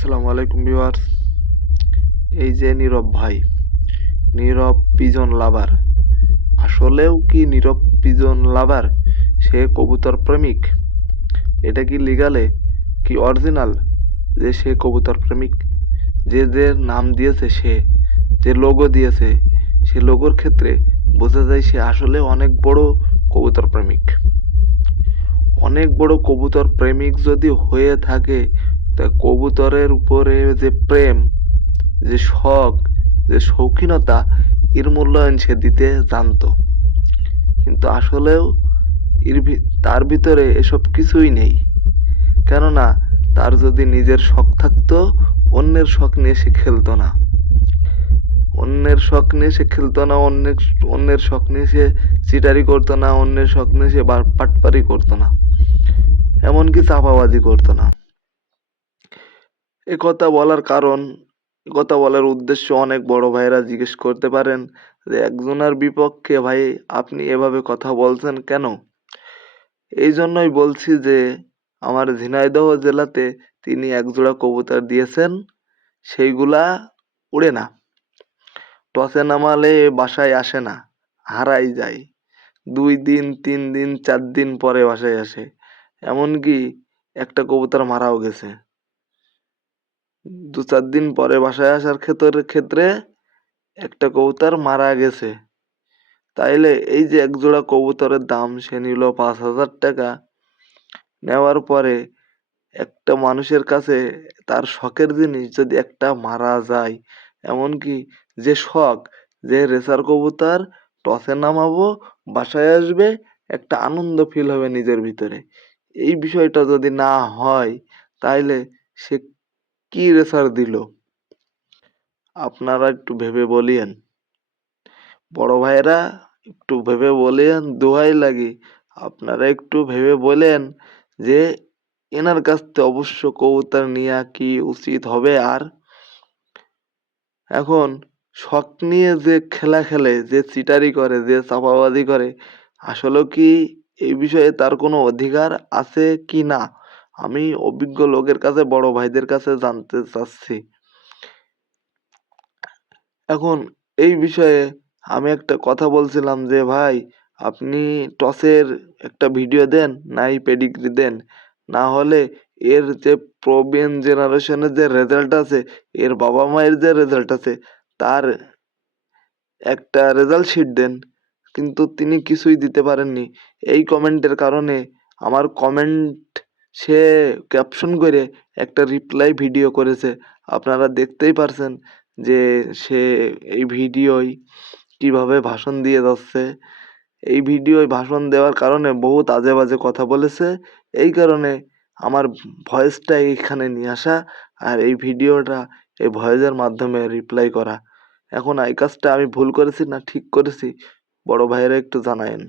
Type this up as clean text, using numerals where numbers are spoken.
আসসালামু আলাইকুম ভিউয়ার্স। এই যে নীরব ভাই, নীরব পিজন লাভার, আসলেও কি নীরব পিজন লাভার? সে কবুতর প্রেমিক? এটা কি লিগালে, কি অরিজিনাল যে সে কবুতর প্রেমিক? যে যে নাম দিয়েছে, সে যে লোগো দিয়েছে, সে লোগোর ক্ষেত্রে বোঝা যায় সে আসলে অনেক বড় কবুতর প্রেমিক। অনেক বড় কবুতর প্রেমিক যদি হয়ে থাকে, তা কবুতরের উপরে যে প্রেম, যে শখ, যে শৌখিনতা, এর মূল্যায়ন সে দিতে জানতো। কিন্তু আসলেও তার ভিতরে এসব কিছুই নেই। কেননা তার যদি নিজের শখ থাকতো, অন্যের শখ নিয়ে সে খেলতো না। অন্যের শখ নিয়ে সে খেলতো না, অন্যের শখ নিয়ে সে চিটারি করতো না, অন্যের শখ নিয়ে সে পাটপারি করতো না, এমনকি চাপাবাজি করতো না। কথা বলার কারণ, কথা বলার উদ্দেশ্য অনেক বড় ভাইরা জিজ্ঞেস করতে পারেন যে একজনের বিপক্ষে ভাই আপনি এভাবে কথা বলছেন কেন? এই জন্যই বলছি যে আমার ঝিনাইদহ জেলাতে তিনি একজোড়া কবুতর দিয়েছেন, সেইগুলা উড়ে না, টসে নামালে বাসায় আসে না, হারাই যায়। 2 দিন 3 দিন 4 দিন পরে বাসায় আসে। এমনকি একটা কবুতর মারাও গেছে। 2-4 দিন পরে বাসায় আসার ক্ষেত্রে একটা কবুতর মারা গেছে। তাইলে এই যে একজোড়া কবুতরের দাম সে নিল 5,000 টাকা, নেওয়ার পরে একটা মানুষের কাছে তার শখের জিনিস যদি একটা মারা যায়, এমনকি যে শখ, যে রেসার কবুতর টসে নামাবো, বাসায় আসবে, একটা আনন্দ ফিল হবে নিজের ভিতরে, এই বিষয়টা যদি না হয়, তাইলে সে কি রেসার দিল? আপনারা একটু ভেবে বলিয়েন, বড় ভাইরা একটু ভেবে বলেন, দোহাই লাগে আপনারা একটু ভেবে বলেন যে এনার কাছ থেকে অবশ্য কবুতর নেওয়া কি উচিত হবে? আর এখন শখ নিয়ে যে খেলা খেলে, যে চিটারি করে, যে চাপাবাজি করে, আসলে কি এই বিষয়ে তার কোনো অধিকার আছে কি না? আমি অভিজ্ঞ লোকের কাছে, বড় ভাইদের কাছে জানতে চাচ্ছি। এখন এই বিষয়ে আমি একটা কথা বলছিলাম যে ভাই, আপনি টসের একটা ভিডিও দেন, নাই পেডিগ্রি দেন, না হলে এর যে প্রবীণ জেনারেশনের যে রেজাল্ট আছে, এর বাবা মায়ের যে রেজাল্ট আছে, তার একটা রেজাল্ট শিট দেন। কিন্তু তিনি কিছুই দিতে পারেননি। এই কমেন্টের কারণে আমার কমেন্ট সে ক্যাপশন করে একটা রিপ্লাই ভিডিও করেছে। আপনারা দেখতেই পারছেন যে সে এই ভিডিওয় কিভাবে ভাষণ দিয়ে যাচ্ছে। এই ভিডিওয় ভাষণ দেওয়ার কারণে বহুত আজে বাজে কথা বলেছে। এই কারণে আমার ভয়েসটা এইখানে নিয়ে আসা, আর এই ভিডিওটা এই ভয়েসের মাধ্যমে রিপ্লাই করা। এখন এই কাজটা আমি ভুল করেছি না ঠিক করেছি, বড় ভাইয়েরা একটু জানায়েন।